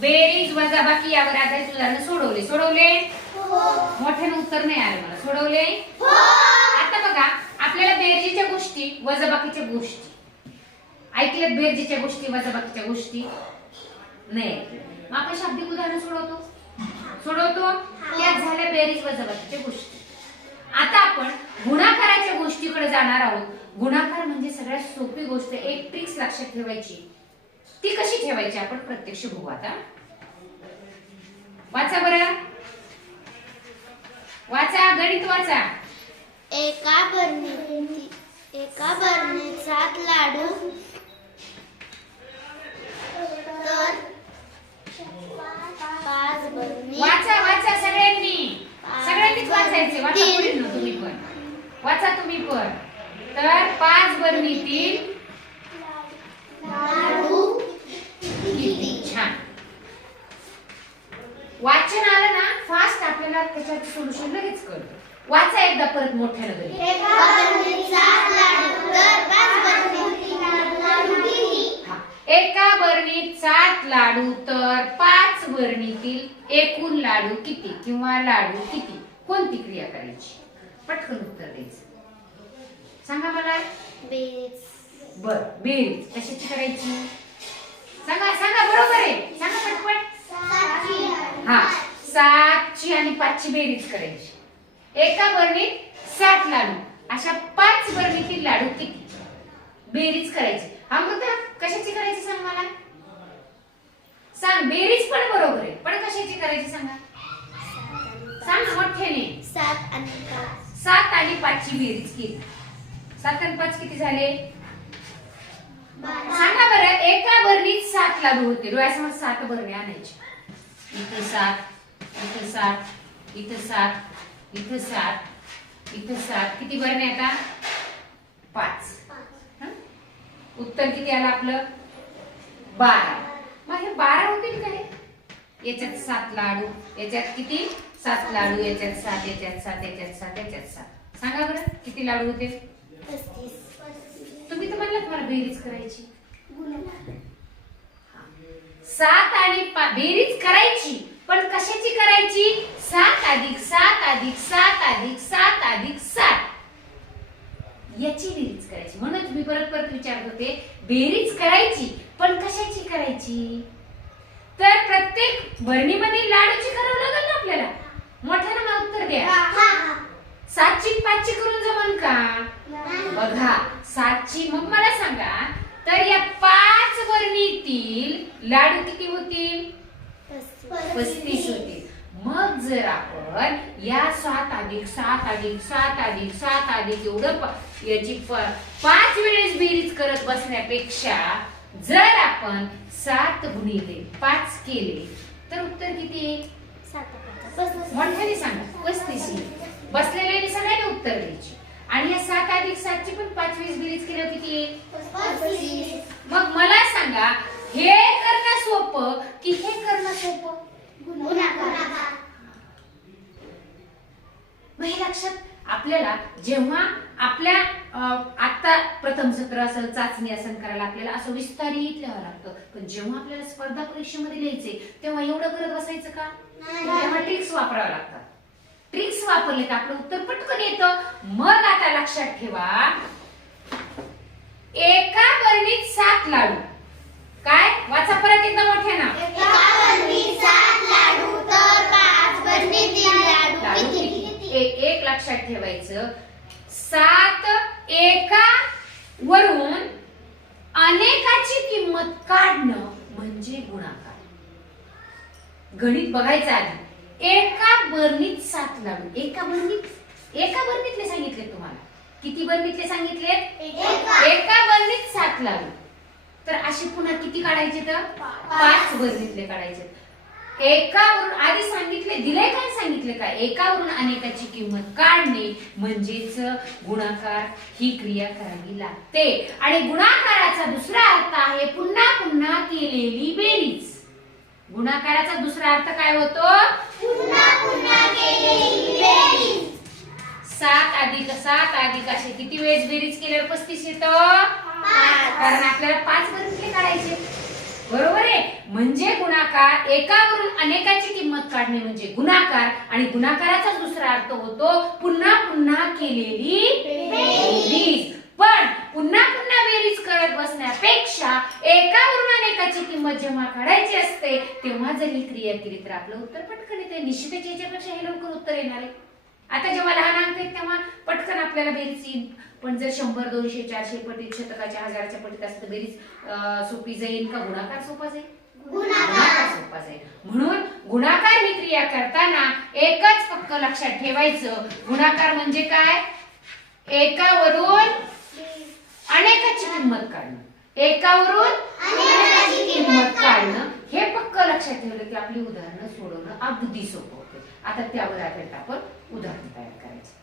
बेरीज वजाबाकी यावर आधारित उदाहरण सोडवले मोठ्याने उत्तर नाही आलं मला. सोडवले. आता बघा आपल्याला बेरजेच्या गोष्टी वजाबाकीच्या गोष्टी ऐकल्यात. बेरजेच्या गोष्टी वजाबाकीच्या गोष्टी नाही. मग आपण शाब्दिक उदाहरण सोडवतो त्यात झाल्या बेरीज वजाबाकीच्या गोष्टी. आता आपण गुणाकाराच्या गोष्टीकडे जाणार आहोत. गुणाकार म्हणजे सगळ्यात सोपी गोष्ट. एक ट्रिक्स लक्षात ठेवायची. ती कशी ठेवायची आपण प्रत्यक्ष बघू. आता वाचा बरं. वाचा. गणित वाचा. एका बरणीत 7 लाडू तर 5 बरणी. वाचा सगळ्यांनीच वाचायचे. वाचा पुढील ना तुम्ही पण. वाचा तुम्ही पण. तर 5 बरणीतील लाडू किती. छान वाचन आलं ना फास्ट आपल्याला त्याच्यात सोल्युशन लगेच कळतं. वाचा एकदा परत मोठ्यानं घरी. एका बरणीत 7 लाडू तर 5 बरणीतील लाडू किती. एका बरणीत 7 लाडू तर 5 बरणीतील एकूण लाडू किती किंवा लाडू किती. कोणती क्रिया करायची. पटकन उत्तर द्यायचं. सांगा मला. बेरीज. बर बेरीज कशाची करायची. सांगा बरोबर आहे. सांगा पटपट. हा 7ची आणि 5ची बेरीज करायची. एका बरणीत 7 लाडू अशा 5 बरणीतील लाडू किती बेरीज करायची. अमृता कशाची करायची सांग मला. सांग. बेरीज पण बरोबर आहे पण कशाची करायची सांगा. सांग मोठ्याने. 7 आणि 5ची बेरीज केली. 7 आणि 5 किती झाले. सांगा बरं. एका बरणीत 7 लाडू होते. डोळ्यासमोर 7 बरणी आणायची. इथे 7 इथे 7 इथे 7 इथे 7 इथे 7 किती बरणी आता 5. उत्तर किती आलं आपलं 12. मग हे 12 होतील काय. याच्यात 7 लाडू याच्यात किती 7 लाडू याच्यात 7 याच्यात 7 याच्यात 7 याच्यात 7. सांगा बरं किती लाडू होते. 35. तुम्ही तर म्हणलात मला बेरीज करायची. 7 आणि बेरीज करायची पण कशाची करायची. 7 अधिक 7 अधिक 7 अधिक 7 अधिक 7 याची बेरीज करायची. म्हणून मी परत विचारत होते. बेरीज करायची पण कशाची करायची. तर प्रत्येक बरणीमध्ये लाडूची करावं लागेल ना आपल्याला. मोठ्यानं मला उत्तर द्या. 7ची 5ची करून जमन का. बघा 7ची. मग मला सांगा तर या 5 बरणीतील लाडू किती होतील 35 होतील. मग जर आपण या 7 अधिक 7 अधिक 7 अधिक 7 अधिक एवढं याची 5 वेळेस बेरीज करत बसण्यापेक्षा जर आपण 7 गुणिले 5 केले तर उत्तर किती येईल. मोठ्याने सांगा. 35. बसलेले सगळ्यांनी उत्तर द्यायची. आणि या 7 अधिक 7ची पण 5 वेळेस बेरीज केल्यावर किती येईल 35. मग मला सांगा हे करणं सोपं की हे करणं सोपं. मग हे लक्षात आपल्याला जेव्हा आपल्या आता प्रथम सत्र असेल चाचणी असेल करायला आपल्याला असं विस्तारित लिहावं लागतं. पण जेव्हा आपल्याला स्पर्धा परीक्षेमध्ये लिहायचे तेव्हा एवढं करत बसायचं का. तेव्हा ट्रिक्स वापरावं लागतात. ट्रिक्स वापरले का आपलं उत्तर पटकन येतं. मग आता लक्षात ठेवा एका बरणीत 7 लाडू काय. वाचा परत एकदा मोठ्यानं. एका बरणीत 7 लाडू तर 5 बरणीतील लाडू किती. एक लक्षात ठेवायचं. 7 एका वरून अनेकाची किंमत काढणं म्हणजे गुणाकार. गणित बघायचं आधी. एका बरणीत 7 लाडू. एका बरणीतले सांगितले तुम्हाला. किती बरणीतले सांगितले. एका बरणीत 7 लाडू. तर अशी पुन्हा किती काढायचे तर 5 बरणीतले काढायचे. एकावरून आधी सांगितले दिले काय सांगितले काय. एकावरून अनेकाची किंमत काढणे म्हणजेच गुणाकार ही क्रिया करावी लागते. आणि गुणाकाराचा दुसरा अर्थ आहे पुन्हा पुन्हा केलेली बेरीज. गुणाकाराचा दुसरा अर्थ काय होतो पुन्हा पुन्हा केलेली बेरीज. 7 अधिक 7 अधिक असे किती वेळेस बेरीज केल्यावर 35 येतं. कारण आपल्याला 5 बरणीतले काढायचे. बरोबर आहे. म्हणजे गुणाकार, एकावरून अनेकाची किंमत काढणे म्हणजे गुणाकार, आणि गुणाकाराचा दुसरा अर्थ होतो पुन्हा पुन्हा केलेली बेरीज. पण पुन्हा पुन्हा बेरीज करत बसण्यापेक्षा एकावरून अनेकाची किंमत जेव्हा काढायची असते तेव्हा जर ही क्रिया केली तर आपलं उत्तर पटकन येते. निश्चितच याच्यापेक्षा हे लवकर उत्तर येणार आहे. आता जेव्हा लहान अंक आहेत तेव्हा पटकन आपल्याला बेरीज येईल. पण जर 100, 200, 400 पटीत, शतकाच्या, हजाराच्या पटीत असतं बेरीज सोपी जाईल का गुणाकार सोपा जाईल? गुणाकार सोपा जाईल. म्हणून गुणाकार ही क्रिया करताना एकच फक्त लक्षात ठेवायचं, गुणाकार म्हणजे काय? एकावरून अनेकाची किंमत काढणं. एकावरून अनेकाची किंमत काढणं हे पक्क लक्षात ठेवलं की आपली उदाहरणं सोडवणं अगदी सोपं होतं. आता त्यावर आपण उदाहरण तयार करायचं.